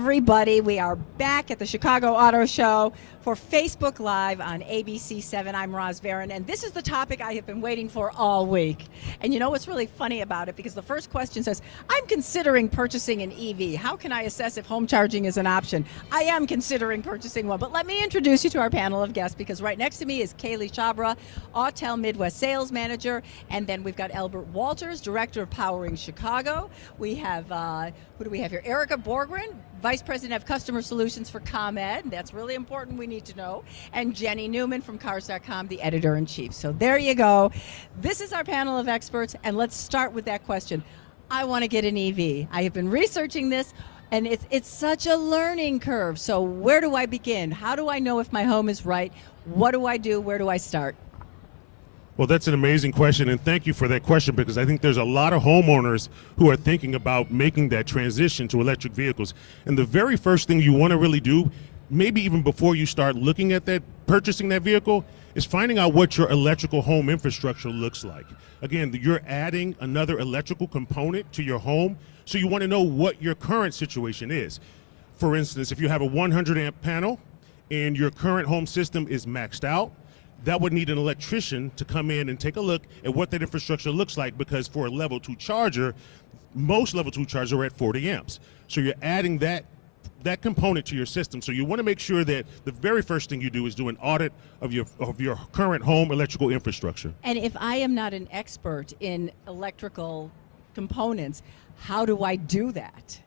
Everybody, we are back at the Chicago Auto Show for Facebook Live on ABC7. I'm Roz Varon, and this is the topic I have been waiting for all week. And you know what's really funny about it? Because the first question says, I'm considering purchasing an EV. How can I assess if home charging is an option? I am considering purchasing one, but let me introduce you to our panel of guests, because right next to me is Kaylee Chabra, Autel Midwest Sales Manager, and then we've got Albert Walters, Director of Powering Chicago. We have, who do we have here? Erica Borgren, Vice President of Customer Solutions for ComEd. That's really important, we need to know. And Jenny Newman from Cars.com, the Editor-in-Chief. So there you go. This is our panel of experts, and let's start with that question. I want to get an EV. I have been researching this, and it's such a learning curve. So where do I begin? How do I know if my home is right? What do I do? Where do I start? Well, that's an amazing question, and thank you for that question, because I think there's a lot of homeowners who are thinking about making that transition to electric vehicles. And the very first thing you want to really do, maybe even before you start looking at that, purchasing that vehicle, is finding out what your electrical home infrastructure looks like. Again, you're adding another electrical component to your home, so you want to know what your current situation is. For instance, if you have a 100 amp panel and your current home system is maxed out, that would need an electrician to come in and take a look at what that infrastructure looks like, because for a level 2 charger, most level 2 chargers are at 40 amps. So you're adding that component to your system. So you want to make sure that the very first thing you do is do an audit of your current home electrical infrastructure. And if I am not an expert in electrical components, how do I do that?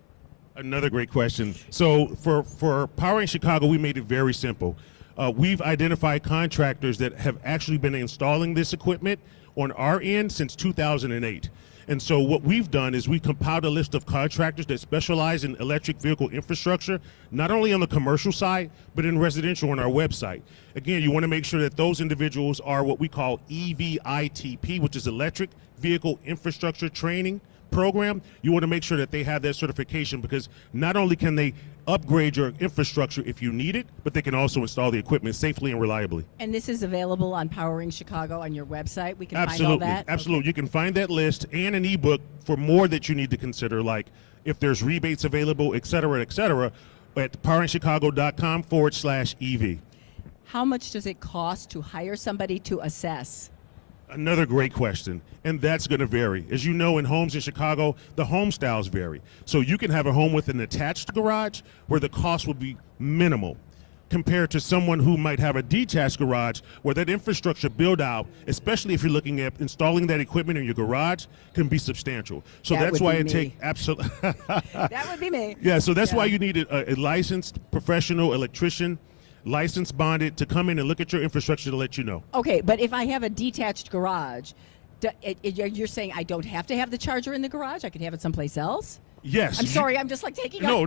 Another great question. So for Powering Chicago, we made it very simple. We've identified contractors that have actually been installing this equipment on our end since 2008. And so what we've done is we compiled a list of contractors that specialize in electric vehicle infrastructure, not only on the commercial side, but in residential on our website. Again, you want to make sure that those individuals are what we call EVITP, which is Electric Vehicle Infrastructure Training Program. You want to make sure that they have that certification, because not only can they upgrade your infrastructure if you need it, but they can also install the equipment safely and reliably. And this is available on Powering Chicago on your website. We can Absolutely. find all that? Absolutely. Okay. You can find that list and an ebook for more that you need to consider, like if there's rebates available, et cetera, at poweringchicago.com/EV. How much does it cost to hire somebody to assess? Another great question, and that's going to vary. As you know, in homes in Chicago, the home styles vary. So you can have a home with an attached garage where the cost would be minimal, compared to someone who might have a detached garage where that infrastructure build out, especially if you're looking at installing that equipment in your garage, can be substantial. So that's why it takes absolutely. That would be me. Yeah, so that's why you need a licensed professional electrician, licensed, bonded, to come in and look at your infrastructure to let you know. Okay, but if I have a detached garage, you're saying I don't have to have the charger in the garage? I can have it someplace else? Yes. I'm sorry, I'm just like taking No.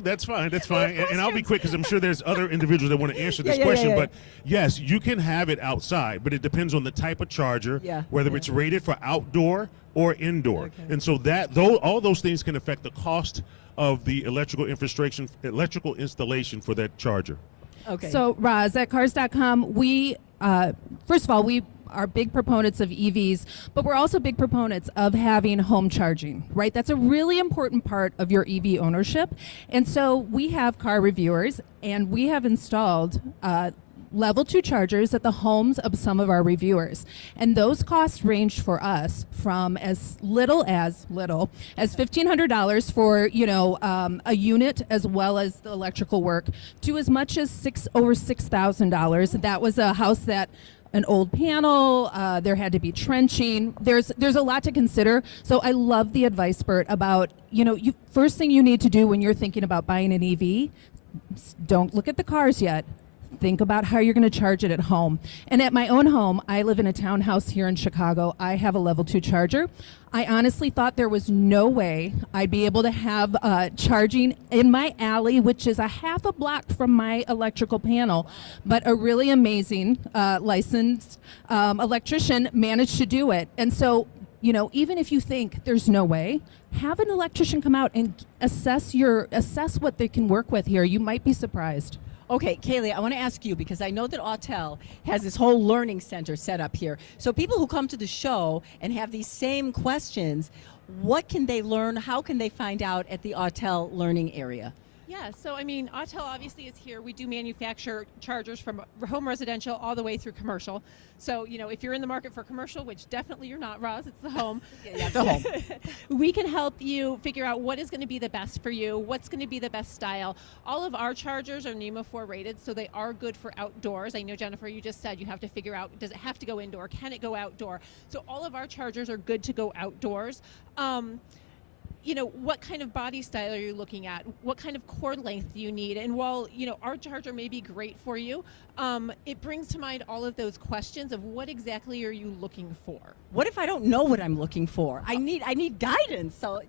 That's fine. That's fine. And I'll be quick, because I'm sure there's other individuals that want to answer this question. But yes, you can have it outside, but it depends on the type of charger, whether it's rated for outdoor or indoor. Okay. And so all those things can affect the cost of the electrical installation for that charger. Okay. So, Roz, at Cars.com, we, first of all, we are big proponents of EVs, but we're also big proponents of having home charging, right? That's a really important part of your EV ownership. And so we have car reviewers, and we have installed level 2 chargers at the homes of some of our reviewers. And those costs range for us from as little as $1,500 for, a unit as well as the electrical work, to as much as over $6,000. That was a house that an old panel, there had to be trenching. There's a lot to consider. So I love the advice, Bert, about, first thing you need to do when you're thinking about buying an EV, don't look at the cars yet. Think about how you're going to charge it at home. And at my own home, I live in a townhouse here in Chicago. I have a level 2 charger. I honestly thought there was no way I'd be able to have charging in my alley, which is a half a block from my electrical panel. But a really amazing licensed electrician managed to do it. And so, even if you think there's no way, have an electrician come out and assess what they can work with here. You might be surprised. Okay, Kaylee, I want to ask you, because I know that Autel has this whole learning center set up here. So people who come to the show and have these same questions, what can they learn? How can they find out at the Autel learning area? Yeah, so I mean, Autel obviously is here. We do manufacture chargers from home residential all the way through commercial. So, you know, if you're in the market for commercial, which definitely you're not, Roz, it's the home. Yeah, the home. We can help you figure out what is going to be the best for you, what's going to be the best style. All of our chargers are NEMA 4 rated, so they are good for outdoors. I know, Jennifer, you just said you have to figure out, does it have to go indoor? Can it go outdoor? So all of our chargers are good to go outdoors. You know, what kind of body style are you looking at? What kind of cord length do you need? And while, you know, our charger may be great for you, it brings to mind all of those questions of what exactly are you looking for? What if I don't know what I'm looking for? I need guidance. So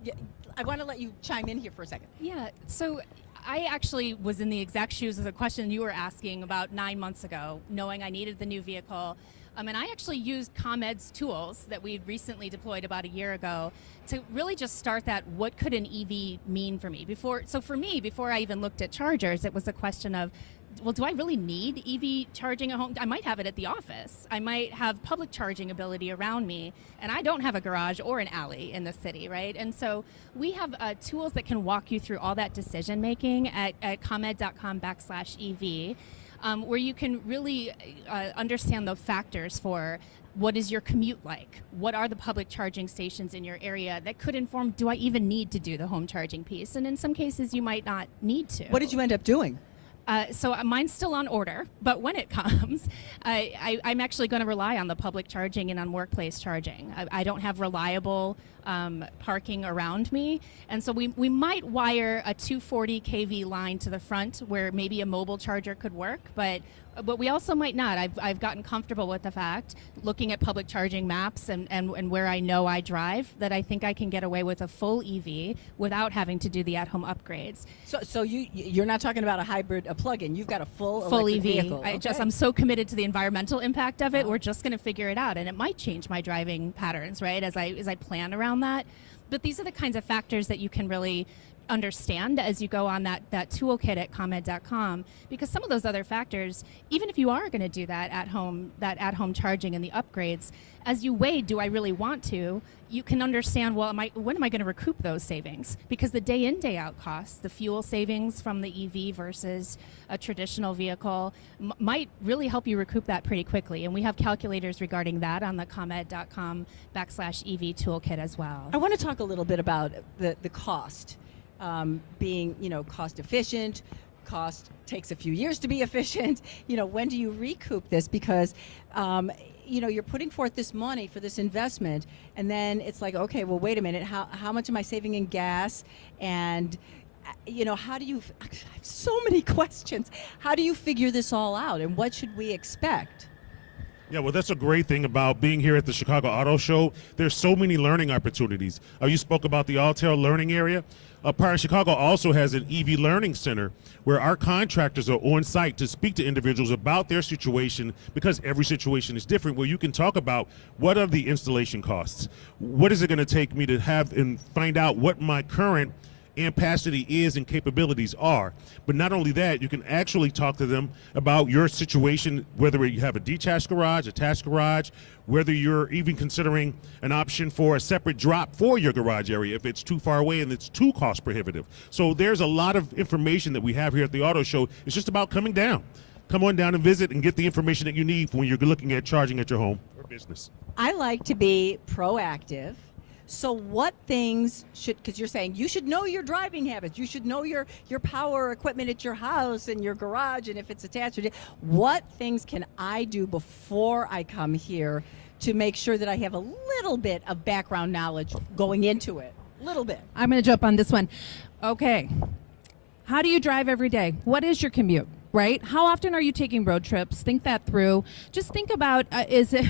I want to let you chime in here for a second. Yeah, so I actually was in the exact shoes of the question you were asking about 9 months ago, knowing I needed the new vehicle. And I actually used ComEd's tools that we recently deployed about a year ago to really just start that, what could an EV mean for me? Before I even looked at chargers, it was a question of, well, do I really need EV charging at home? I might have it at the office. I might have public charging ability around me, and I don't have a garage or an alley in the city, right? And so we have tools that can walk you through all that decision making at comed.com/EV. Where you can really understand the factors for what is your commute like? What are the public charging stations in your area that could inform, do I even need to do the home charging piece? And in some cases, you might not need to. What did you end up doing? So mine's still on order, but when it comes, I'm actually going to rely on the public charging and on workplace charging. I don't have reliable parking around me, and so we might wire a 240 kV line to the front where maybe a mobile charger could work, but we also might not. I've gotten comfortable with the fact, looking at public charging maps and where I know I drive, that I think I can get away with a full EV without having to do the at-home upgrades. So you're not talking about a hybrid, a plug-in. You've got a full EV. electric vehicle. I'm so committed to the environmental impact of it. We're just going to figure it out, and it might change my driving patterns, right? As I plan around that. But these are the kinds of factors that you can really understand as you go on that toolkit at comed.com, because some of those other factors, even if you are going to do that at home charging and the upgrades, as you weigh, do I really want to, you can understand, well, when am I going to recoup those savings? Because the day in, day out costs, the fuel savings from the EV versus a traditional vehicle might really help you recoup that pretty quickly. And we have calculators regarding that on the comed.com/EV toolkit as well. I want to talk a little bit about the cost. Being, cost efficient, cost takes a few years to be efficient. When do you recoup this? Because, you're putting forth this money for this investment, and then it's like, okay, well, wait a minute, how much am I saving in gas? And, how do you, I have so many questions. How do you figure this all out, and what should we expect? Yeah, well, that's a great thing about being here at the Chicago Auto Show. There's so many learning opportunities. You spoke about the Autel Learning Area. Part of Chicago also has an EV Learning Center where our contractors are on site to speak to individuals about their situation, because every situation is different, where you can talk about what are the installation costs? What is it going to take me to have and find out what my current capacity is and capabilities are. But not only that, you can actually talk to them about your situation, whether you have a detached garage, attached garage, whether you're even considering an option for a separate drop for your garage area if it's too far away and it's too cost prohibitive. So there's a lot of information that we have here at the Auto Show. It's just about coming down. Come on down and visit and get the information that you need when you're looking at charging at your home or business. I like to be proactive. So what things because you're saying you should know your driving habits, you should know your power equipment at your house and your garage, and if it's attached, what things can I do before I come here to make sure that I have a little bit of background knowledge going into it? A little bit. I'm going to jump on this one. Okay. How do you drive every day? What is your commute, right? How often are you taking road trips? Think that through. Just think about, is it...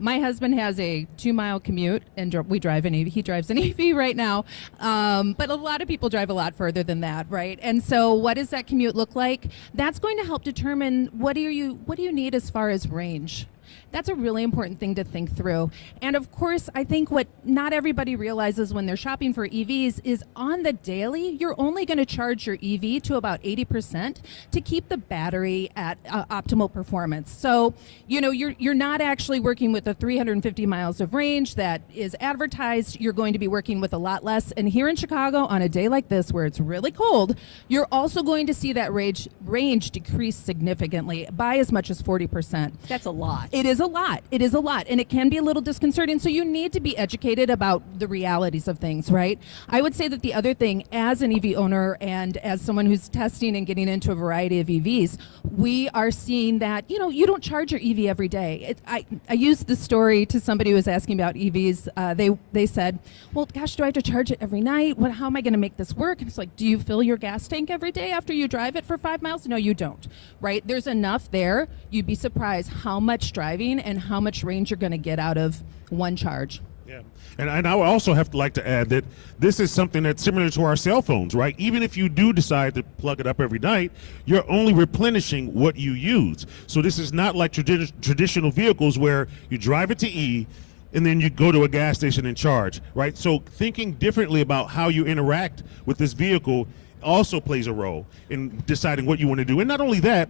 my husband has a 2-mile commute, and we drive an EV. He drives an EV right now, but a lot of people drive a lot further than that, right? And so, what does that commute look like? That's going to help determine what do you need as far as range. That's a really important thing to think through. And of course, I think what not everybody realizes when they're shopping for EVs is on the daily, you're only going to charge your EV to about 80% to keep the battery at optimal performance. So, you know, you're not actually working with the 350 miles of range that is advertised. You're going to be working with a lot less. And here in Chicago, on a day like this where it's really cold, you're also going to see that range decrease significantly by as much as 40%. That's a lot. It is a lot. It is a lot. And it can be a little disconcerting. So you need to be educated about the realities of things, right? I would say that the other thing, as an EV owner and as someone who's testing and getting into a variety of EVs, we are seeing that, you know, you don't charge your EV every day. I used the story to somebody who was asking about EVs. They said, well, gosh, do I have to charge it every night? How am I going to make this work? And it's like, do you fill your gas tank every day after you drive it for 5 miles? No, you don't, right? There's enough there. You'd be surprised how much driving and how much range you're going to get out of one charge. Yeah. And I would also have to like to add that this is something that's similar to our cell phones, right? Even if you do decide to plug it up every night, you're only replenishing what you use. So this is not like traditional vehicles where you drive it to E and then you go to a gas station and charge, right? So thinking differently about how you interact with this vehicle also plays a role in deciding what you want to do. And not only that,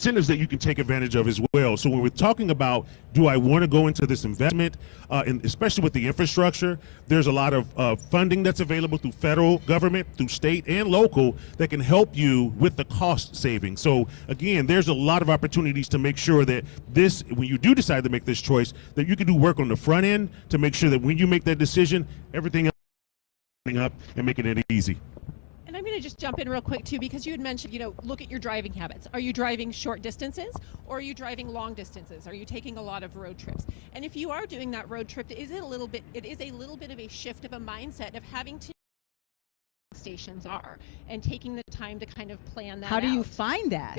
incentives that you can take advantage of as well. So when we're talking about, do I want to go into this investment, and especially with the infrastructure, there's a lot of funding that's available through federal government, through state and local, that can help you with the cost saving. So again, there's a lot of opportunities to make sure that this, when you do decide to make this choice, that you can do work on the front end to make sure that when you make that decision, everything else is up and making it easy. And I'm going to just jump in real quick too, because you had mentioned, you know, look at your driving habits. Are you driving short distances or are you driving long distances? Are you taking a lot of road trips? And if you are doing that road trip, it is a little bit of a shift of a mindset of having to stations are and taking the time to kind of plan that How do you out. find that?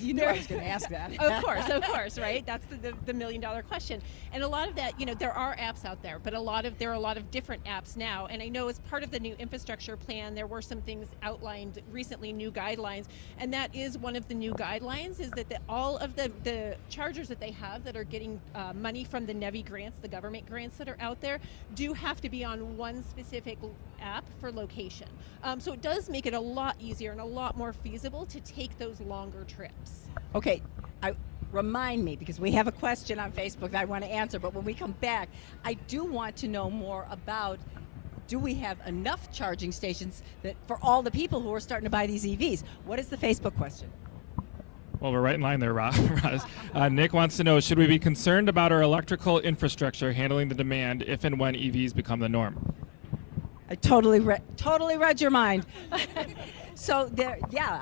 You know I was going to ask that. Of course, right? That's the million-dollar question. And a lot of that, you know, there are apps out there, but there are a lot of different apps now. And I know as part of the new infrastructure plan, there were some things outlined recently, new guidelines, and that is one of the new guidelines is that all of the chargers that they have that are getting money from the NEVI grants, the government grants that are out there, do have to be on one specific app for location. So it does make it a lot easier and a lot more feasible to take those longer trips. Okay, remind me, because we have a question on Facebook that I want to answer, but when we come back, I do want to know more about, do we have enough charging stations that for all the people who are starting to buy these EVs? What is the Facebook question? Well, we're right in line there, Roz. Nick wants to know, should we be concerned about our electrical infrastructure handling the demand if and when EVs become the norm? I totally read your mind. So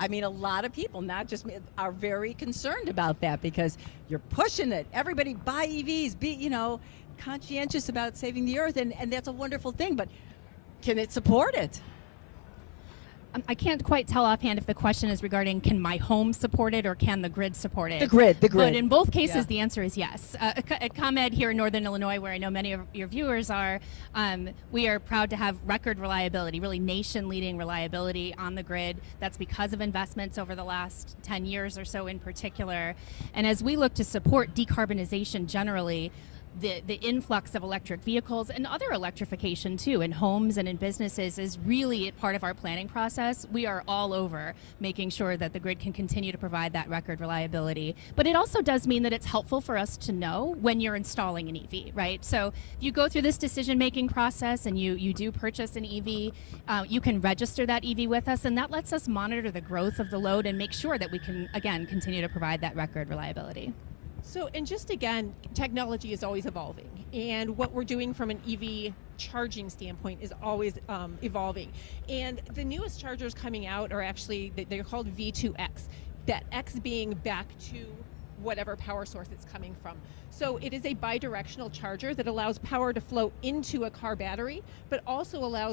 I mean, a lot of people, not just me, are very concerned about that because you're pushing it. Everybody buy EVs, be, you know, conscientious about saving the earth, and that's a wonderful thing, but can it support it? I can't quite tell offhand if the question is regarding can my home support it or can the grid support it. The grid. But in both cases, Yeah. the answer is yes. At ComEd here in Northern Illinois, where I know many of your viewers are, we are proud to have record reliability, really nation-leading reliability on the grid. That's because of investments over the last 10 years or so in particular. And as we look to support decarbonization generally, the influx of electric vehicles and other electrification too in homes and in businesses is really part of our planning process. We are all over making sure that the grid can continue to provide that record reliability. But it also does mean that it's helpful for us to know when you're installing an EV, right? So if you go through this decision-making process and you do purchase an EV, you can register that EV with us, and that lets us monitor the growth of the load and make sure that we can, again, continue to provide that record reliability. So, and just again, technology is always evolving, and what we're doing from an EV charging standpoint is always evolving. And the newest chargers coming out are actually, they're called V2X, that X being back to whatever power source it's coming from. So it is a bidirectional charger that allows power to flow into a car battery, but also allows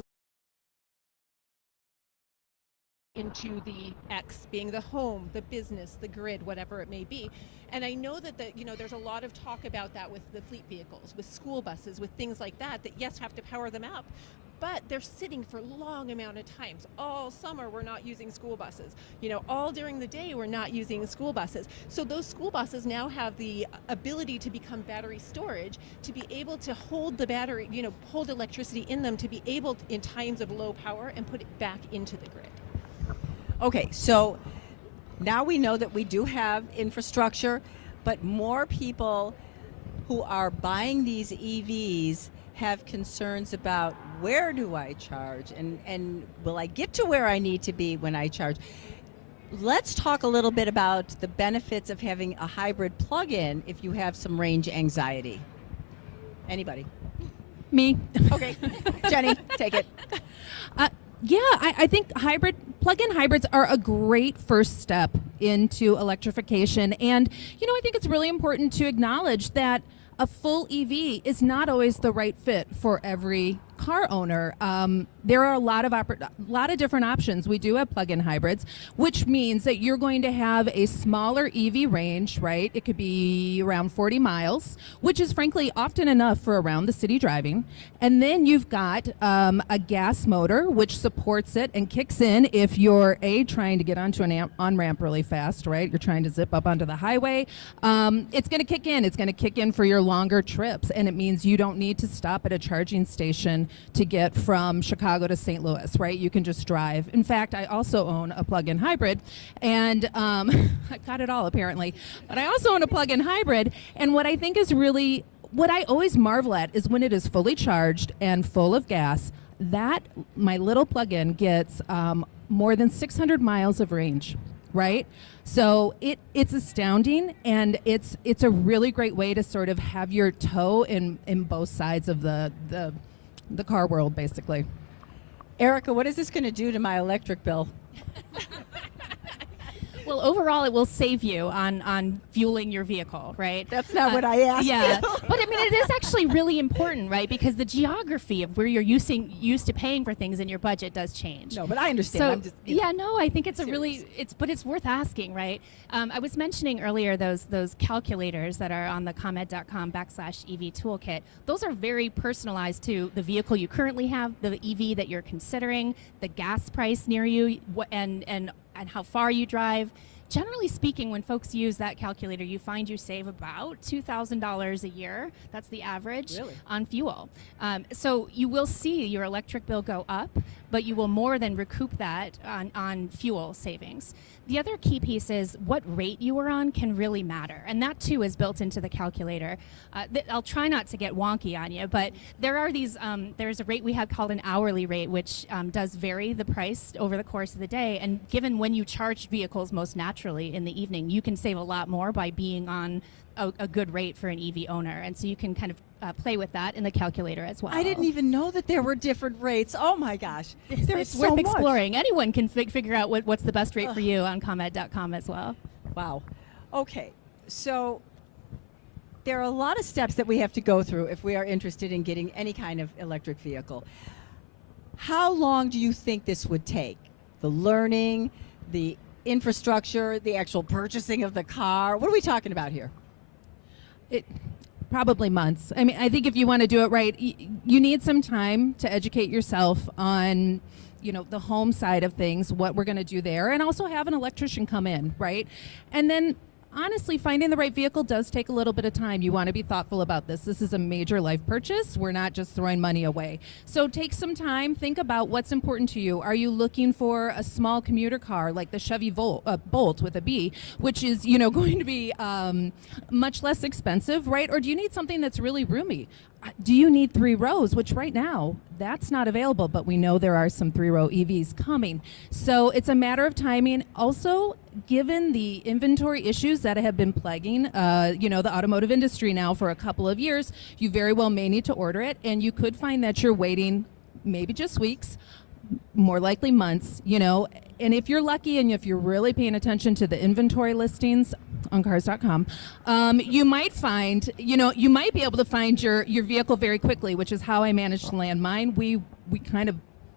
into the X being the home, the business, the grid, whatever it may be. And I know that there's a lot of talk about that with the fleet vehicles, with school buses, with things like that yes, have to power them up. but they're sitting for long amount of times. All summer we're not using school buses. You know, all during the day we're not using school buses. So those school buses now have the ability to become battery storage, to be able to hold the battery, you know, hold electricity in them, to be able in times of low power and put it back into the grid. Okay, so now we know that we do have infrastructure, but more people who are buying these EVs have concerns about where do I charge and will I get to where I need to be when I charge. Let's talk a little bit about the benefits of having a hybrid plug-in if you have some range anxiety. Anybody? Me. Okay, Jenny, take it. Yeah, I think plug-in hybrids are a great first step into electrification. And, you know, I think it's really important to acknowledge that a full EV is not always the right fit for every car owner. There are a lot of different options. We do have plug-in hybrids, which means that you're going to have a smaller EV range, right? It could be around 40 miles, which is frankly often enough for around the city driving. And then you've got a gas motor, which supports it and kicks in if you're trying to get onto an on-ramp really fast, right? You're trying to zip up onto the highway. It's going to kick in. It's going to kick in for your longer trips, and it means you don't need to stop at a charging station to get from Chicago to St. Louis, right? You can just drive. In fact, I also own a plug-in hybrid, and I've got it all apparently, but I also own a plug-in hybrid, and what I think is really, what I always marvel at is when it is fully charged and full of gas, that my little plug-in gets more than 600 miles of range, right? So it's astounding, and it's a really great way to sort of have your toe in both sides of the car world, basically. Erica, what is this going to do to my electric bill? Well, overall, it will save you on fueling your vehicle, right? That's not what I asked. Yeah, but I mean, it is actually really important, right? Because the geography of where you're used to paying for things in your budget does change. No, but I understand. So I'm just, you know. yeah, no, I think it's a serious. really but it's worth asking, right? I was mentioning earlier those calculators that are on the ComEd.com/EV toolkit. Those are very personalized to the vehicle you currently have, the EV that you're considering, the gas price near you, and how far you drive. Generally speaking, when folks use that calculator, you find you save about $2,000 a year. That's the average on fuel. So you will see your electric bill go up, but you will more than recoup that on fuel savings. The other key piece is what rate you are on can really matter, and that too is built into the calculator. I'll try not to get wonky on you, but there are these. There's a rate we have called an hourly rate, which does vary the price over the course of the day. And given when you charge vehicles most naturally in the evening, you can save a lot more by being on a good rate for an EV owner, and so you can kind of play with that in the calculator as well. I didn't even know that there were different rates. Oh my gosh, there's It's so worth much. exploring. Anyone can figure out what's the best rate for you on ComEd.com as well. Wow. Okay, so there are a lot of steps that we have to go through if we are interested in getting any kind of electric vehicle. How long do you think this would take? The learning, the infrastructure, the actual purchasing of the car? What are we talking about here? Probably months. I mean, I think if you want to do it right, you need some time to educate yourself on, you know, the home side of things, what we're going to do there, and also have an electrician come in, right? And then honestly, finding the right vehicle does take a little bit of time. You want to be thoughtful about this. This is a major life purchase. We're not just throwing money away. So take some time, think about what's important to you. Are you looking for a small commuter car like the Chevy Bolt with a B, which is, you know, going to be much less expensive, right? Or do you need something that's really roomy? Do you need 3 rows, which right now that's not available, but we know there are some 3-row EVs coming. So it's a matter of timing. Also, given the inventory issues that have been plaguing, you know, the automotive industry now for a couple of years, you very well may need to order it, and you could find that you're waiting maybe just weeks, more likely months, you know. And if you're lucky and if you're really paying attention to the inventory listings on cars.com, you might find, you know, you might be able to find your vehicle very quickly, which is how I managed to land mine.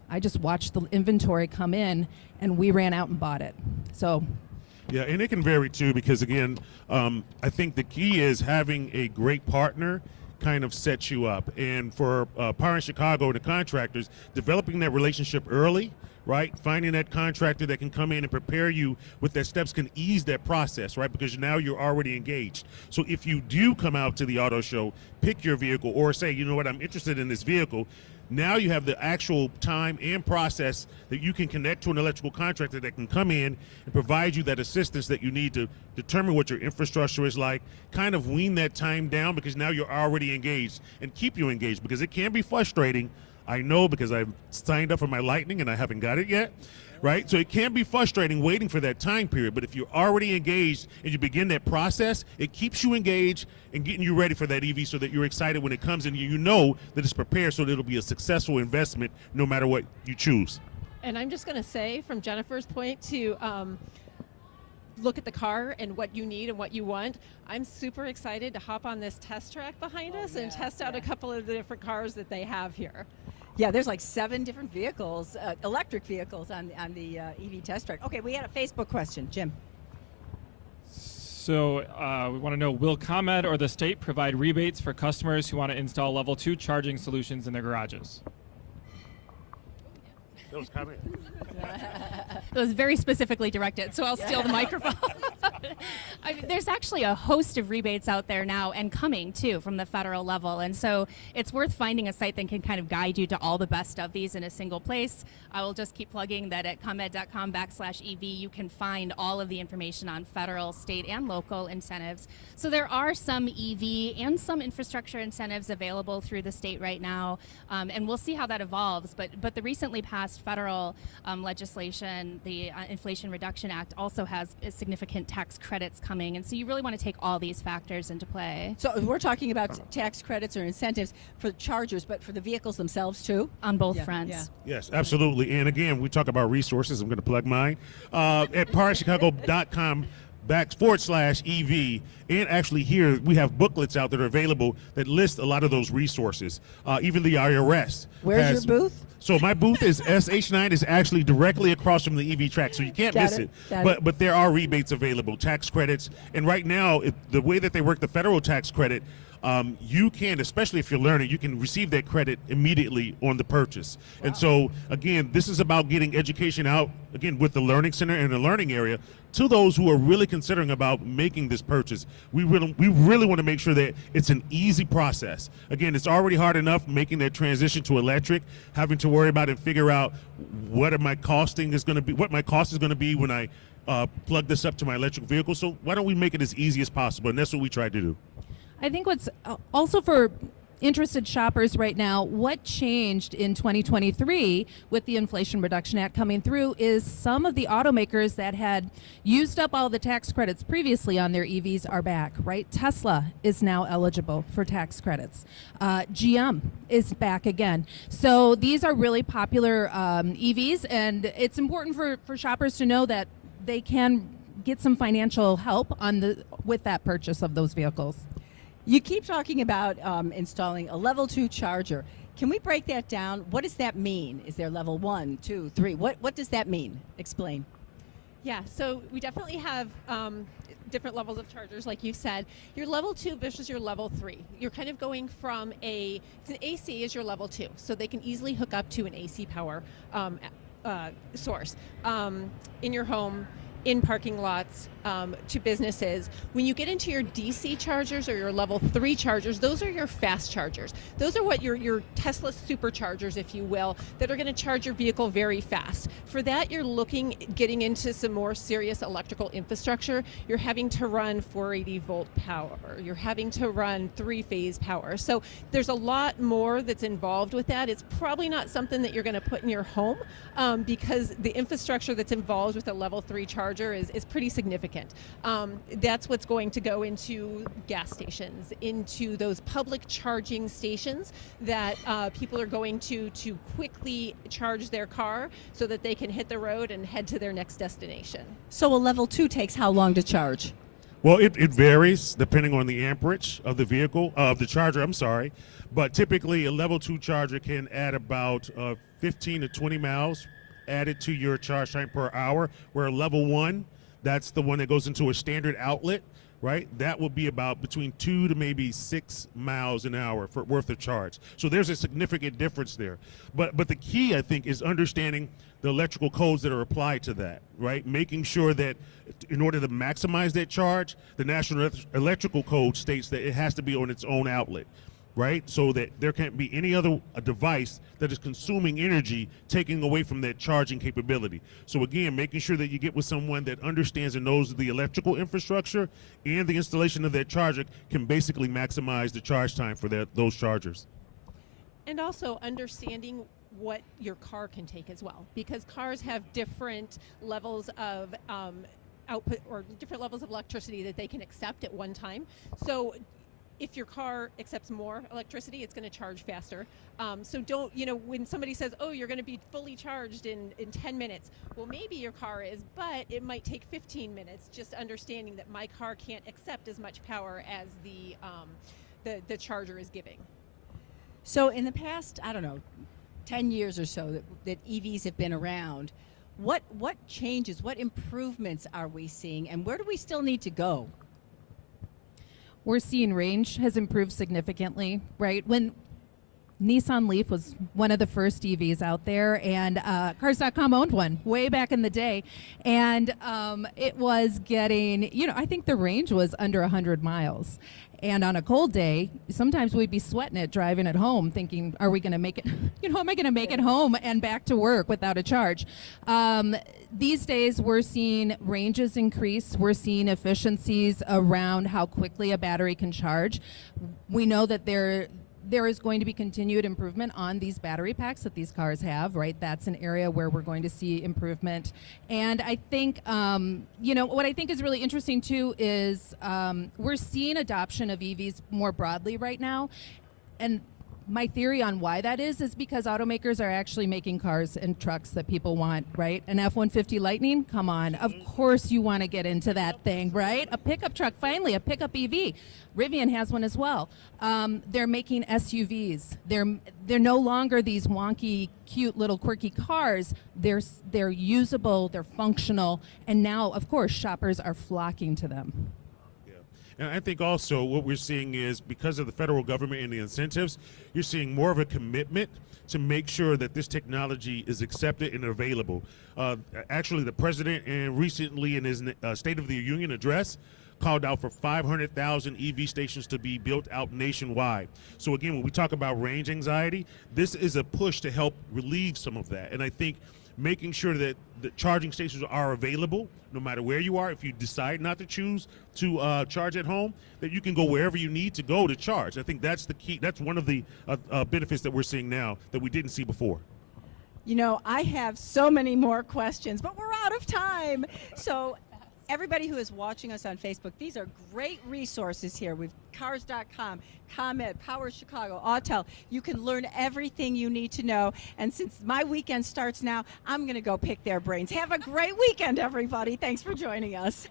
I just watched the inventory come in and we ran out and bought it. So. Yeah, and it can vary too because again, I think the key is having a great partner kind of sets you up. And for Power in Chicago, the contractors, developing that relationship early, right? Finding that contractor that can come in and prepare you with their steps can ease that process, right? Because now you're already engaged. So if you do come out to the auto show, pick your vehicle, or say, you know what, I'm interested in this vehicle, now you have the actual time and process that you can connect to an electrical contractor that can come in and provide you that assistance that you need to determine what your infrastructure is like, kind of wean that time down because now you're already engaged, and keep you engaged, because it can be frustrating. I know, because I've signed up for my Lightning and I haven't got it yet, right? So it can be frustrating waiting for that time period, but if you're already engaged and you begin that process, it keeps you engaged and getting you ready for that EV so that you're excited when it comes and you know that it's prepared so that it'll be a successful investment no matter what you choose. And I'm just going to say, from Jennifer's point, to look at the car and what you need and what you want. I'm super excited to hop on this test track behind us and test out a couple of the different cars that they have here. Yeah, there's like 7 different vehicles, electric vehicles on the EV test track. Okay, we had a Facebook question. Jim. So we want to know, will ComEd or the state provide rebates for customers who want to install level 2 charging solutions in their garages? That was comment. It was very specifically directed, so I'll steal the microphone. I mean, there's actually a host of rebates out there now and coming too from the federal level, and so it's worth finding a site that can kind of guide you to all the best of these in a single place. I will just keep plugging that at comed.com/EV you can find all of the information on federal, state, and local incentives. So there are some EV and some infrastructure incentives available through the state right now, and we'll see how that evolves. But the recently passed federal legislation, the Inflation Reduction Act, also has significant tax credits coming, and so you really want to take all these factors into play. So we're talking about tax credits or incentives for chargers, but for the vehicles themselves too? On both Yeah, fronts. yeah. Yes, absolutely. And again, we talk about resources. I'm going to plug mine at powerchicago.com/EV. And actually here we have booklets out that are available that list a lot of those resources. Even the IRS. Where's has- your booth? So my booth is SH9 is actually directly across from the EV track, so you can't Got miss it, it. got it. But there are rebates available, tax credits, and right now the way that they work the federal tax credit, you can, especially if you're learning, you can receive that credit immediately on the purchase. And so again, this is about getting education out again with the Learning Center and the learning area to those who are really considering about making this purchase. We really want to make sure that it's an easy process. Again, it's already hard enough making that transition to electric, having to worry about and figure out what my cost is going to be when I plug this up to my electric vehicle. So why don't we make it as easy as possible? And that's what we try to do. I think what's also for interested shoppers right now, what changed in 2023 with the Inflation Reduction Act coming through is some of the automakers that had used up all the tax credits previously on their EVs are back, right? Tesla is now eligible for tax credits. GM is back again. So these are really popular EVs, and it's important for shoppers to know that they can get some financial help with that purchase of those vehicles. You keep talking about installing a level 2 charger. Can we break that down? What does that mean? Is there level 1, 2, 3? What does that mean? Explain. Yeah, so we definitely have different levels of chargers, like you said. Your level 2 versus your level 3. You're kind of going from it's an AC is your level 2, so they can easily hook up to an AC power source in your home, in parking lots, to businesses. When you get into your DC chargers or your level 3 chargers, those are your fast chargers. Those are what your Tesla superchargers, if you will, that are going to charge your vehicle very fast. For that, you're getting into some more serious electrical infrastructure. You're having to run 480 volt power. You're having to run 3-phase power. So there's a lot more that's involved with that. It's probably not something that you're going to put in your home because the infrastructure that's involved with a level 3 charger is pretty significant. That's what's going to go into gas stations, into those public charging stations that people are going to quickly charge their car so that they can hit the road and head to their next destination. So a level 2 takes how long to charge? Well, it varies depending on the amperage of the vehicle, of the charger, I'm sorry. But typically a level 2 charger can add about 15 to 20 miles added to your charge time per hour, where a level 1, that's the one that goes into a standard outlet right? That will be about between 2 to maybe 6 miles an hour for worth of charge. So there's a significant difference there. But the key, I think, is understanding the electrical codes that are applied to that, right? Making sure that in order to maximize that charge, the National Electrical Code states that it has to be on its own outlet, right? So that there can't be any other device that is consuming energy, taking away from that charging capability. So again, making sure that you get with someone that understands and knows the electrical infrastructure and the installation of that charger can basically maximize the charge time for those chargers. And also understanding what your car can take as well, because cars have different levels of output or different levels of electricity that they can accept at one time. So if your car accepts more electricity, it's going to charge faster. So don't, when somebody says, oh, you're going to be fully charged in 10 minutes, well, maybe your car is, but it might take 15 minutes, just understanding that my car can't accept as much power as the charger is giving. So in the past, I don't know, 10 years or so that EVs have been around, what changes, what improvements are we seeing, and where do we still need to go? We're seeing range has improved significantly, right? When Nissan Leaf was one of the first EVs out there, and Cars.com owned one way back in the day, and it was getting, I think the range was under 100 miles. And on a cold day, sometimes we'd be sweating it driving it home, thinking, are we going to make it, am I going to make it home and back to work without a charge? These days, we're seeing ranges increase. We're seeing efficiencies around how quickly a battery can charge. We know that there is going to be continued improvement on these battery packs that these cars have, right? That's an area where we're going to see improvement. And I think, what I think is really interesting too is we're seeing adoption of EVs more broadly right now. And my theory on why that is because automakers are actually making cars and trucks that people want, right? An F-150 Lightning, come on. Of course you want to get into that thing, right? A pickup truck, finally, a pickup EV. Rivian has one as well. They're making SUVs. They're no longer these wonky, cute little quirky cars. They're usable, they're functional, and now, of course, shoppers are flocking to them. And I think also what we're seeing is because of the federal government and the incentives, you're seeing more of a commitment to make sure that this technology is accepted and available. Actually, the president and recently in his State of the Union address called out for 500,000 EV stations to be built out nationwide. So again, when we talk about range anxiety, this is a push to help relieve some of that. And I think making sure that the charging stations are available no matter where you are. If you decide not to choose to charge at home, that you can go wherever you need to go to charge. I think that's the key. That's one of the benefits that we're seeing now that we didn't see before. I have so many more questions, but we're out of time. So everybody who is watching us on Facebook, these are great resources here. We've Cars.com, ComEd, Power Chicago, Autel. You can learn everything you need to know. And since my weekend starts now, I'm going to go pick their brains. Have a great weekend, everybody. Thanks for joining us.